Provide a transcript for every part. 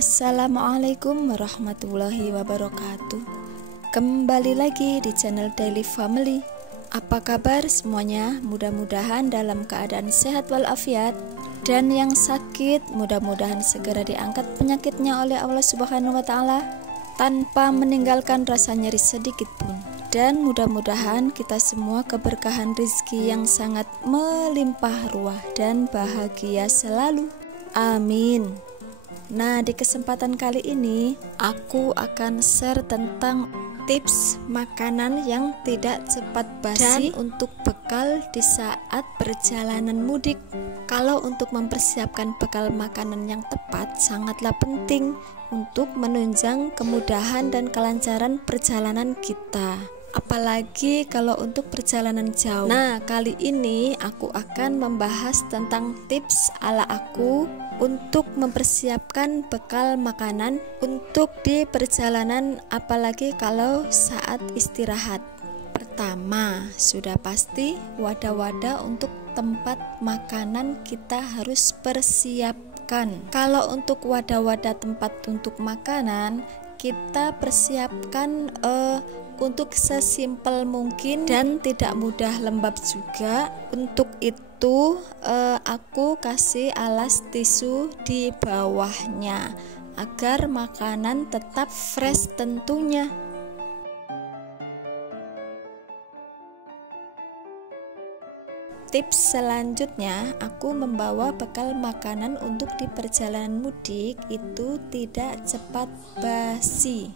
Assalamualaikum warahmatullahi wabarakatuh. Kembali lagi di channel Daily Family. Apa kabar semuanya? Mudah-mudahan dalam keadaan sehat walafiat. Dan yang sakit mudah-mudahan segera diangkat penyakitnya oleh Allah Subhanahu wa Ta'ala tanpa meninggalkan rasa nyeri sedikit pun. Dan mudah-mudahan kita semua keberkahan rezeki yang sangat melimpah ruah dan bahagia selalu. Amin. Nah, di kesempatan kali ini aku akan share tentang tips makanan yang tidak cepat basi dan untuk bekal di saat perjalanan mudik. Kalau untuk mempersiapkan bekal makanan yang tepat sangatlah penting untuk menunjang kemudahan dan kelancaran perjalanan kita. Apalagi kalau untuk perjalanan jauh. Nah, kali ini aku akan membahas tentang tips ala aku untuk mempersiapkan bekal makanan untuk di perjalanan, apalagi kalau saat istirahat. Pertama, sudah pasti wadah-wadah untuk tempat makanan kita harus persiapkan. Kalau untuk wadah-wadah tempat untuk makanan, kita persiapkan untuk sesimpel mungkin dan tidak mudah lembab juga. Untuk itu aku kasih alas tisu di bawahnya agar makanan tetap fresh tentunya. Tips selanjutnya, aku membawa bekal makanan untuk di perjalanan mudik itu tidak cepat basi.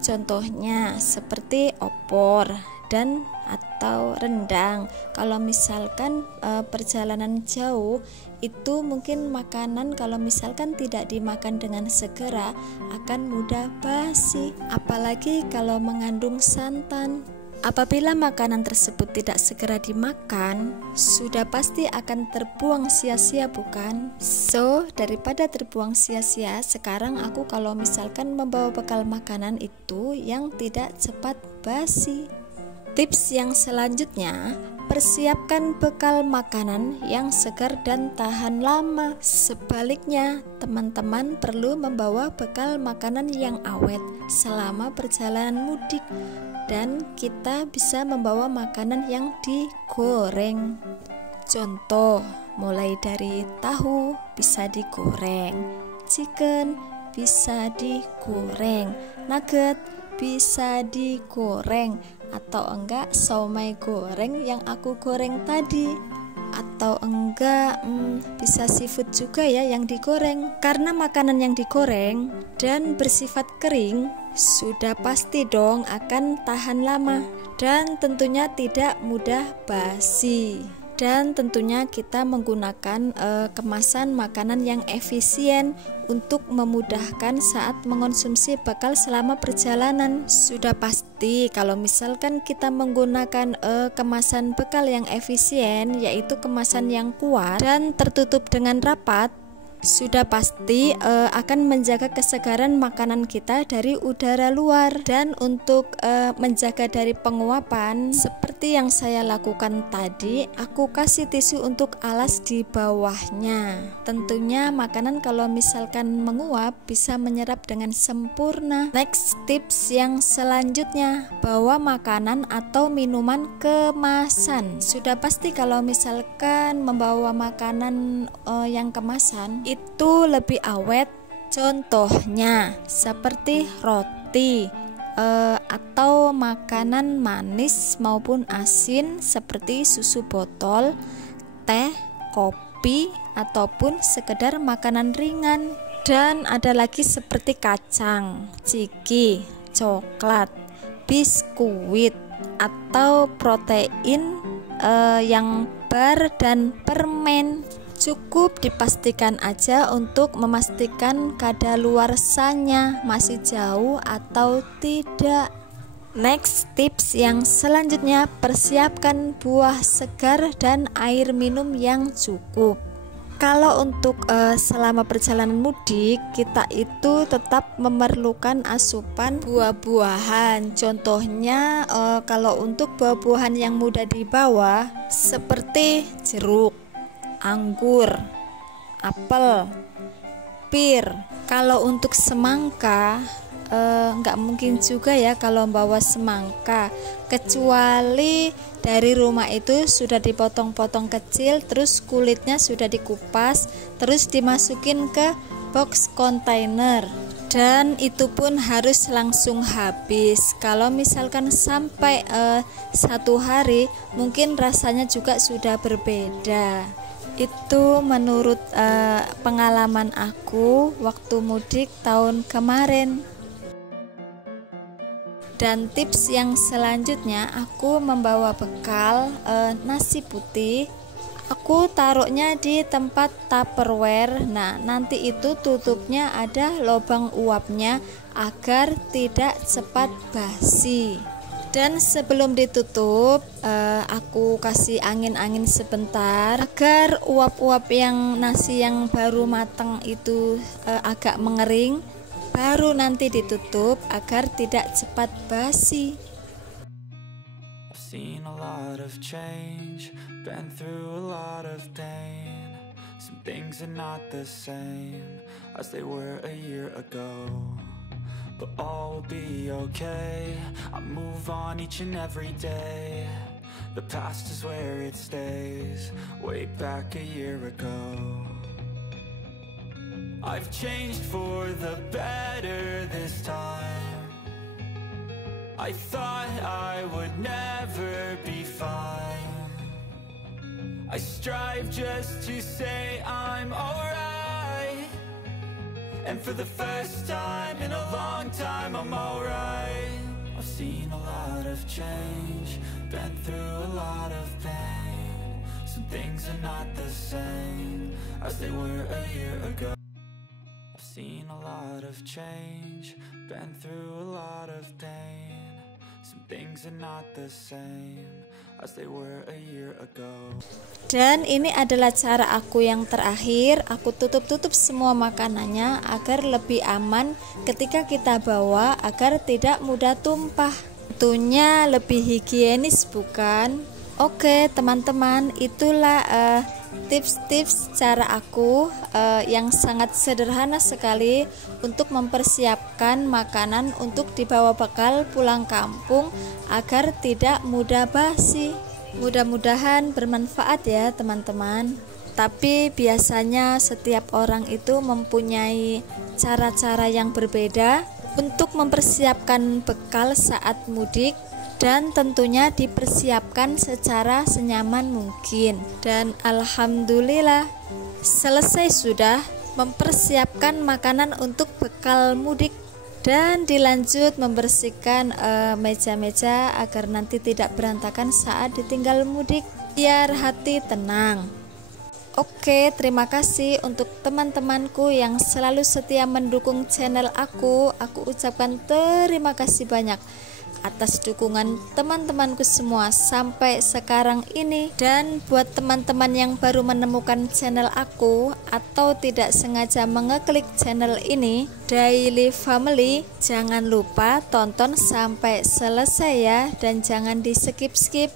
Contohnya seperti opor dan atau rendang. Kalau misalkan perjalanan jauh itu mungkin makanan kalau misalkan tidak dimakan dengan segera akan mudah basi, apalagi kalau mengandung santan. Apabila makanan tersebut tidak segera dimakan, sudah pasti akan terbuang sia-sia, bukan? So, daripada terbuang sia-sia, sekarang aku kalau misalkan membawa bekal makanan itu yang tidak cepat basi. Tips yang selanjutnya, persiapkan bekal makanan yang segar dan tahan lama. Sebaliknya, teman-teman perlu membawa bekal makanan yang awet selama perjalanan mudik. Dan kita bisa membawa makanan yang digoreng. Contoh, mulai dari tahu bisa digoreng, chicken bisa digoreng, nugget bisa digoreng, atau enggak siomay goreng yang aku goreng tadi, atau enggak bisa seafood juga ya yang digoreng. Karena makanan yang digoreng dan bersifat kering sudah pasti dong akan tahan lama dan tentunya tidak mudah basi. Dan tentunya kita menggunakan kemasan makanan yang efisien untuk memudahkan saat mengonsumsi bekal selama perjalanan. Sudah pasti kalau misalkan kita menggunakan kemasan bekal yang efisien, yaitu kemasan yang kuat dan tertutup dengan rapat, sudah pasti akan menjaga kesegaran makanan kita dari udara luar. Dan untuk menjaga dari penguapan, seperti yang saya lakukan tadi, aku kasih tisu untuk alas di bawahnya. Tentunya makanan kalau misalkan menguap bisa menyerap dengan sempurna. Next, tips yang selanjutnya, bawa makanan atau minuman kemasan. Sudah pasti kalau misalkan membawa makanan yang kemasan itu lebih awet. Contohnya seperti roti atau makanan manis maupun asin seperti susu botol, teh, kopi, ataupun sekedar makanan ringan. Dan ada lagi seperti kacang, ciki, coklat, biskuit, atau protein yang bar dan permen. Cukup dipastikan aja untuk memastikan kadaluarsanya masih jauh atau tidak. Next, tips yang selanjutnya, persiapkan buah segar dan air minum yang cukup. Kalau untuk selama perjalanan mudik, kita itu tetap memerlukan asupan buah-buahan. Contohnya kalau untuk buah-buahan yang mudah dibawa seperti jeruk, anggur, apel, hampir. Kalau untuk semangka nggak mungkin juga ya kalau bawa semangka, kecuali dari rumah itu sudah dipotong-potong kecil, terus kulitnya sudah dikupas, terus dimasukin ke box kontainer, dan itu pun harus langsung habis. Kalau misalkan sampai 1 hari, mungkin rasanya juga sudah berbeda. Itu menurut pengalaman aku waktu mudik tahun kemarin. Dan tips yang selanjutnya, aku membawa bekal nasi putih. Aku taruhnya di tempat Tupperware. Nah, nanti itu tutupnya ada lubang uapnya agar tidak cepat basi. Dan sebelum ditutup, aku kasih angin-angin sebentar agar uap-uap yang nasi yang baru matang itu agak mengering. Baru nanti ditutup agar tidak cepat basi. I've seen a lot of change, been through a lot of pain. Some things are not the same as they were a year ago, but all will be okay. I move on each and every day. The past is where it stays, way back a year ago. I've changed for the better this time. I thought I would never be fine. I strive just to say I'm alright, and for the first time in a long time I'm alright. I've seen a lot of change, been through a lot of pain. Some things are not the same as they were a year ago. Seen a lot of change, been through a lot of pain. Some things are not the same as they were a year ago. Dan ini adalah cara aku yang terakhir. Aku tutup-tutup semua makanannya agar lebih aman ketika kita bawa, agar tidak mudah tumpah. Tentunya lebih higienis, bukan? Oke teman-teman, itulah tips-tips cara aku yang sangat sederhana sekali untuk mempersiapkan makanan untuk dibawa bekal pulang kampung agar tidak mudah basi. Mudah-mudahan bermanfaat ya teman-teman. Tapi biasanya setiap orang itu mempunyai cara-cara yang berbeda untuk mempersiapkan bekal saat mudik, dan tentunya dipersiapkan secara senyaman mungkin. Dan alhamdulillah selesai sudah mempersiapkan makanan untuk bekal mudik, dan dilanjut membersihkan meja-meja agar nanti tidak berantakan saat ditinggal mudik, biar hati tenang. Oke, terima kasih untuk teman-temanku yang selalu setia mendukung channel aku. Aku ucapkan terima kasih banyak atas dukungan teman-temanku semua sampai sekarang ini. Dan buat teman-teman yang baru menemukan channel aku atau tidak sengaja mengeklik channel ini, Daily Family, jangan lupa tonton sampai selesai ya, dan jangan di skip-skip.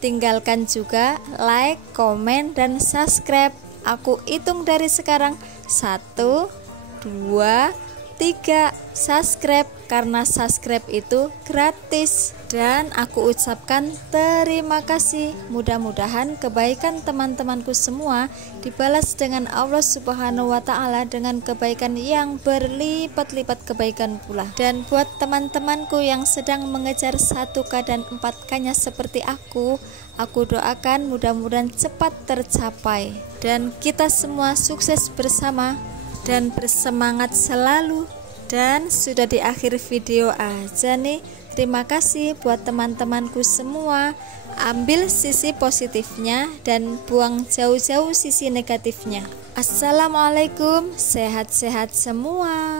Tinggalkan juga like, komen, dan subscribe. Aku hitung dari sekarang 1, 2, 3, subscribe, karena subscribe itu gratis. Dan aku ucapkan terima kasih. Mudah-mudahan kebaikan teman-temanku semua dibalas dengan Allah Subhanahu wa Ta'ala dengan kebaikan yang berlipat-lipat kebaikan pula. Dan buat teman-temanku yang sedang mengejar 1K dan 4K-nya seperti aku doakan mudah-mudahan cepat tercapai, dan kita semua sukses bersama dan bersemangat selalu. Dan sudah di akhir video aja nih. Terima kasih buat teman-temanku semua. Ambil sisi positifnya dan buang jauh-jauh sisi negatifnya. Assalamualaikum, sehat-sehat semua.